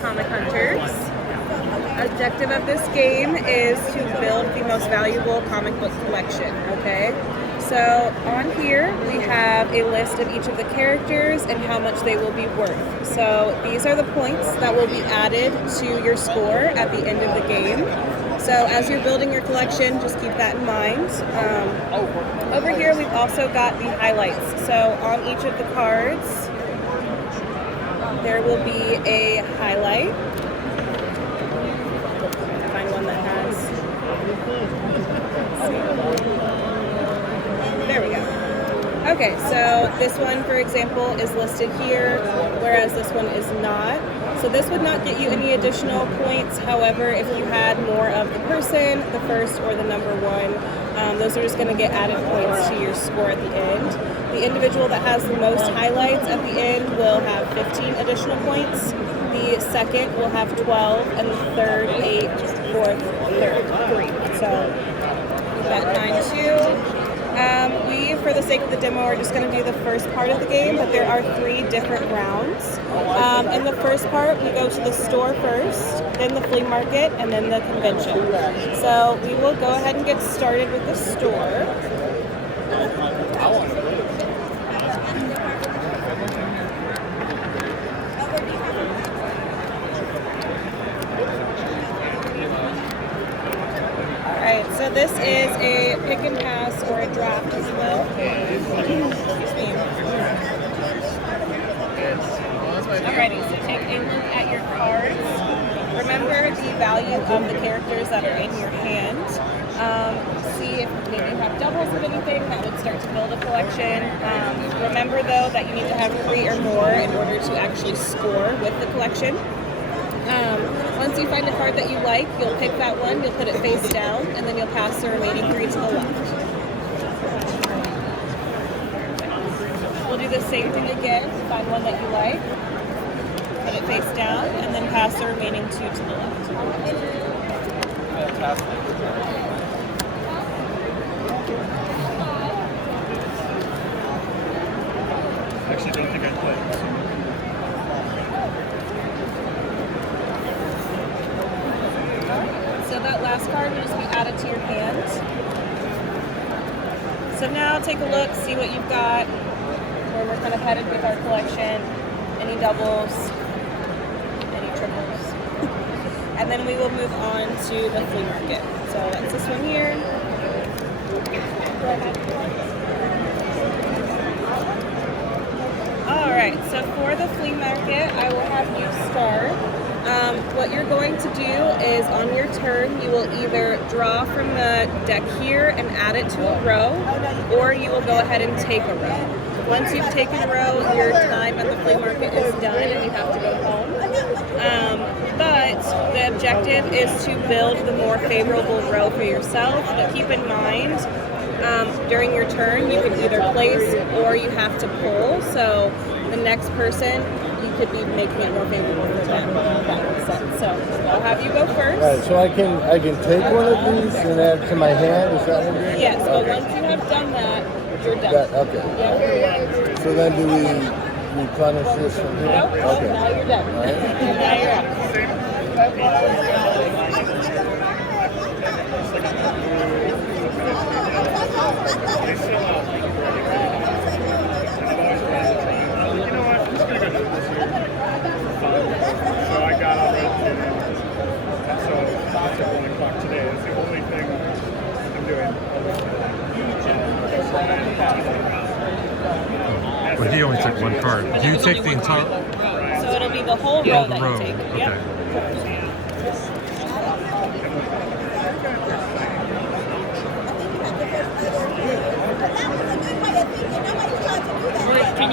Comic Hunters. Objective of this game is to build the most valuable comic book collection, okay? So on here we have a list of each of the characters and how much they will be worth. So these are the points that will be added to your score at the end of the game. So as you're building your collection, just keep that in mind. Over here we've also got the highlights. So on each of the cards, there will be a highlight. Find one that has. There we go. Okay, so this one, for example, is listed here, whereas this one is not. So this would not get you any additional points. However, if you had more of the person, the first, or the number one, those are just going to get added points to your score at the end. The individual that has the most highlights at the end will have 15 additional points. The second will have 12, and the third, 8, fourth, third, 3. So we've got 9, 2. We, for the sake of the demo, are just going to do the first part of the game, but there are 3 different rounds. In the first part, we go to the store first, then the flea market, and then the convention. So we will go ahead and get started with the store. Alright, so this is a pick and pass or a draft as well. Alrighty, so take a look at your cards. Remember the value of the characters that are in your hand. See if maybe you have doubles of anything that would start to build a collection. Remember though that you need to have 3 or more in order to actually score with the collection. Once you find a card that you like, you'll pick that one, you'll put it face down, and then you'll pass the remaining 3 to the left. We'll do the same thing again. Find one that you like, put it face down, and then pass the remaining 2 to the left. Fantastic. I actually don't think I played. So that last card will just be added to your hand. So now take a look, see what you've got, where we're kind of headed with our collection, any doubles, any triples. And then we will move on to the flea market. So that's this one here. Go ahead. Alright, so for the flea market, I will have you start. What you're going to do is on your turn, you will either draw from the deck here and add it to a row, or you will go ahead and take a row. Once you've taken a row, your time at the flea market is done and you have to go home. But the objective is to build the more favorable row for yourself, but keep in mind, during your turn, you can either place or you have to pull, so the next person, you could be making it more favorable for them, if that makes sense. So I'll have you go first. All right, so I can take one of these and add it to my hand, is that what you're doing? Yes, but okay. Once you have done that, you're done. Okay. Yeah. So then do we replenish this from here? Nope, Okay. now you're done. All right. Now you're up. So I got up at so it's at 1 o'clock today. That's the only thing I'm doing. But he only took 1 card. Do you take the entire? So it'll be the whole row that you take. Okay. Yep.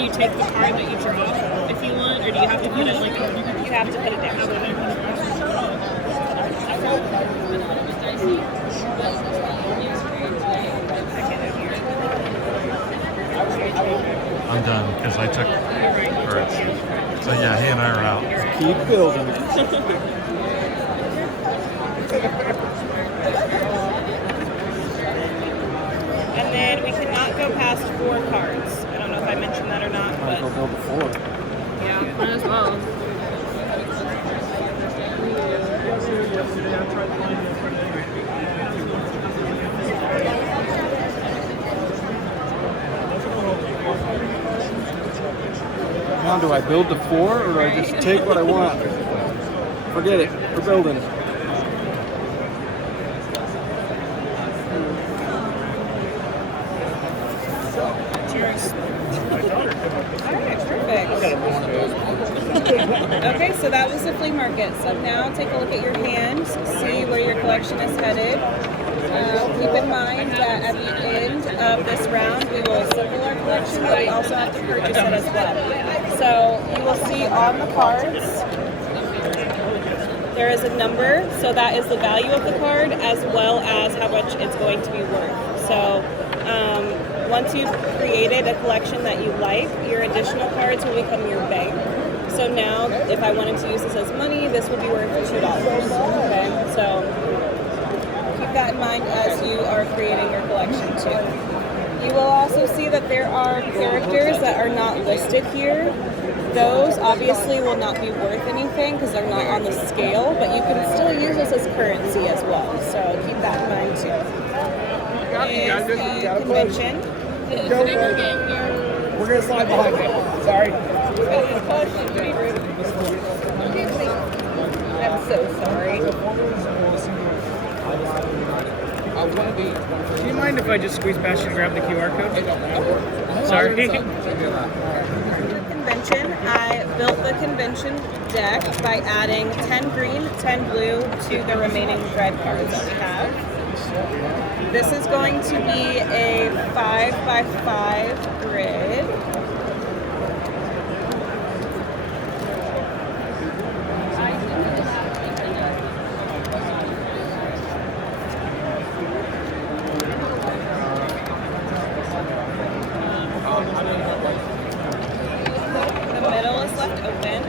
you take the card that you draw if you want, or do you have to put it like You have to put it down. I'm done because I took cards. So yeah, he and I are out. Keep building. And then we cannot go past 4 cards. I don't know if I mentioned that or not, Might as well but build the 4. yeah, might as well. Now, do I build the 4 or do I just take what I want? Forget it. We're building. Cheers. alright, perfect. Okay, so that was the flea market. So now take a look at your hand, see where your collection is headed. Keep in mind that at the end of this round, we will assemble our collection, but we also have to purchase it as well. So you will see on the cards, there is a number, so that is the value of the card as well as how much it's going to be worth. So once you've created a collection that you like, your additional cards will become your bank. So now, if I wanted to use this as money, this would be worth $2. Okay, so keep that in mind as you are creating your collection too. You will also see that there are characters that are not listed here. Those obviously will not be worth anything because they're not on the scale, but you can still use this as currency as well. So keep that in mind too. Is the convention. We're gonna slide behind me. Sorry. I'm so sorry. Do you mind if I just squeeze past you and grab the QR code? Sorry. Convention, I built the convention deck by adding 10 green, 10 blue to the remaining red cards that we have. This is going to be a 5x5 grid. The middle is left open.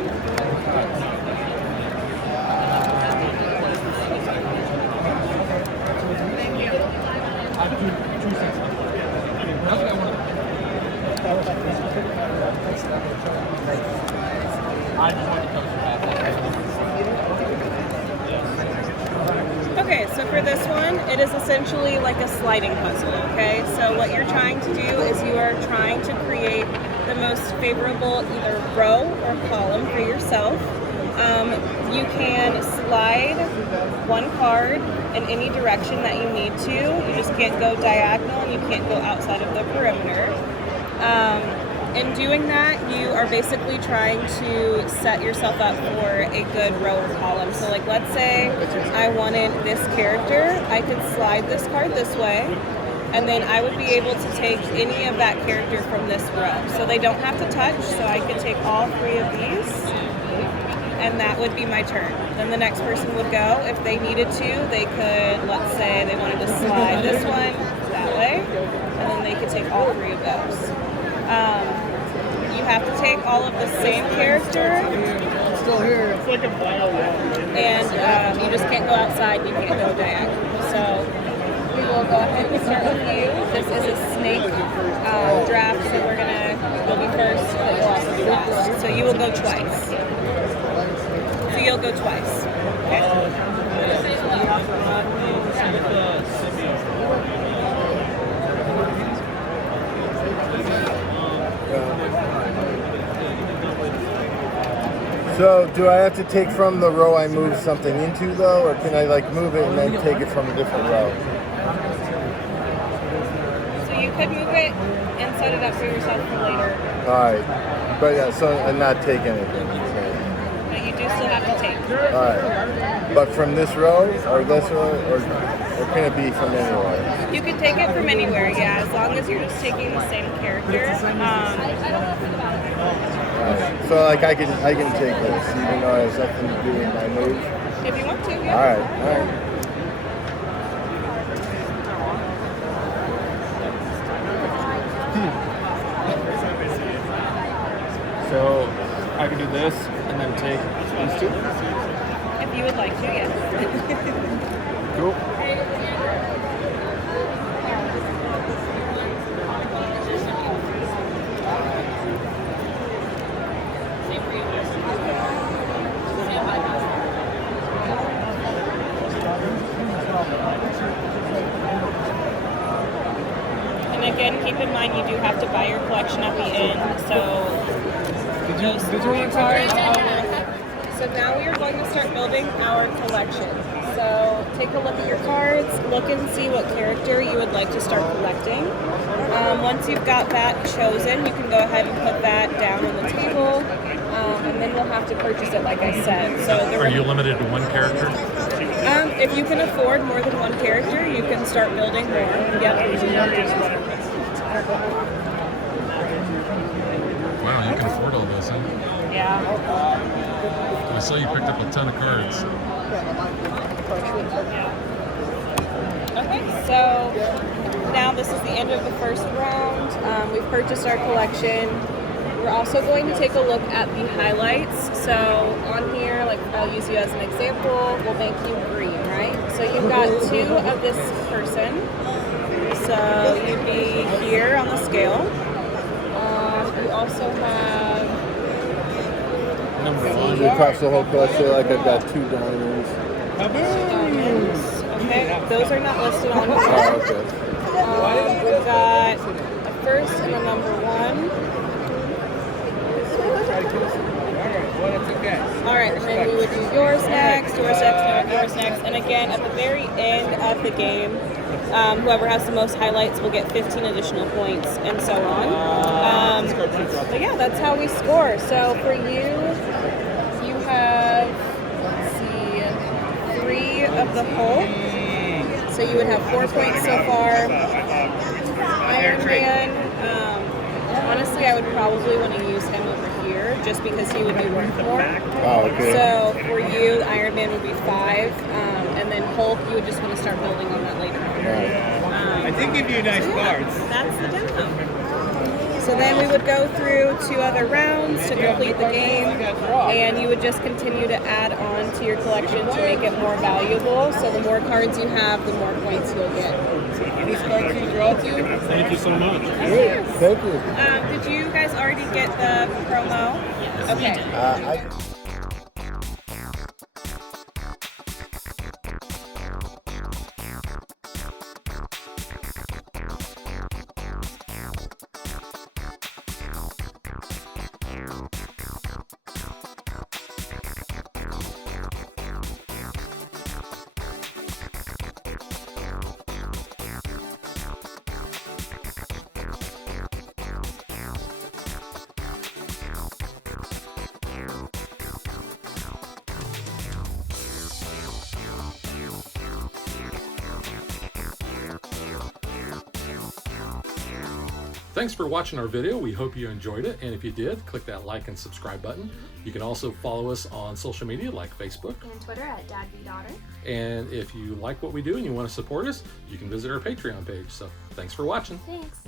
Okay, so for this one, it is essentially like a sliding puzzle, okay? So what you're trying to do is you are trying to create the most favorable either row or column for yourself. You can slide one card in any direction that you need to. You just can't go diagonal and you can't go outside of the perimeter. In doing that, you are basically trying to set yourself up for a good row or column. So like, let's say I wanted this character, I could slide this card this way, and then I would be able to take any of that character from this row. So they don't have to touch, so I could take all 3 of these, and that would be my turn. Then the next person would go. If they needed to, they could, let's say they wanted to slide this one that way, and then they could take all 3 of those. You have to take all of the same character. Still here. It's like a bio wall. And you just can't go outside, you can't go diagonal. So we will go ahead and start with you. This is a snake draft, so you'll be first, but you'll also be last. So you will go twice. So you'll go twice. Okay. So, do I have to take from the row I moved something into, though, or can I like move it and then take it from a different row? So you could move it and set it up for yourself for later. All right, but yeah, so and not take anything. But you do still have to take. All right, but from this row or this row or Or can it be from anywhere? You can take it from anywhere, yeah, as long as you're just taking the same character. Alright. So like I can take this, even though it has nothing to do with my move. If you want to, yeah. Alright. So I can do this and then take these two. If you would like to, yes. Cool. And again, keep in mind you do have to buy your collection at the end. So those three cards. So now we are going to start building our collection. So take a look at your cards, look and see what character you would like to start collecting. Once you've got that chosen, you can go ahead and put that down on the table, and then we'll have to purchase it like I said. So Are you limited to one character? if you can afford more than one character, you can start building more. Yep. Wow, you can afford all those, huh? Yeah. I saw you picked up a ton of cards. Okay, so now this is the end of the first round. We've purchased our collection. We're also going to take a look at the highlights. So on here, like I'll use you as an example, we'll make you green, right? So you've got two of this person. So you'd be here on the scale. You also have Number one. Across the whole collection, like I've got 2 diamonds. diamonds. Okay, those are not listed on here. Oh, okay. We've got a first and a number 1. Alright, and then we would do yours next, yours next, and again, at the very end of the game, whoever has the most highlights will get 15 additional points, and so on. But yeah, that's how we score. So for you, you have, let's see, 3 of the Hulk. So you would have 4 points so far. Iron Man, honestly, I would probably want to use him over here, just because he would be worth more. Oh, okay. So for you, Iron Man would be 5, and then Hulk, you would just want to start building on that later on. I did give you nice cards. That's the demo. So then we would go through 2 other rounds to complete the game, and you would just continue to add on to your collection to make it more valuable. So the more cards you have, the more points you'll get. These cards you draw to? Thank you so much. Thank you. Did you guys already get the promo? Okay. Thanks for watching our video. We hope you enjoyed it. And if you did, click that like and subscribe button. You can also follow us on social media like Facebook and Twitter at DadBeDaughter. And if you like what we do and you want to support us, you can visit our Patreon page. So thanks for watching. Thanks.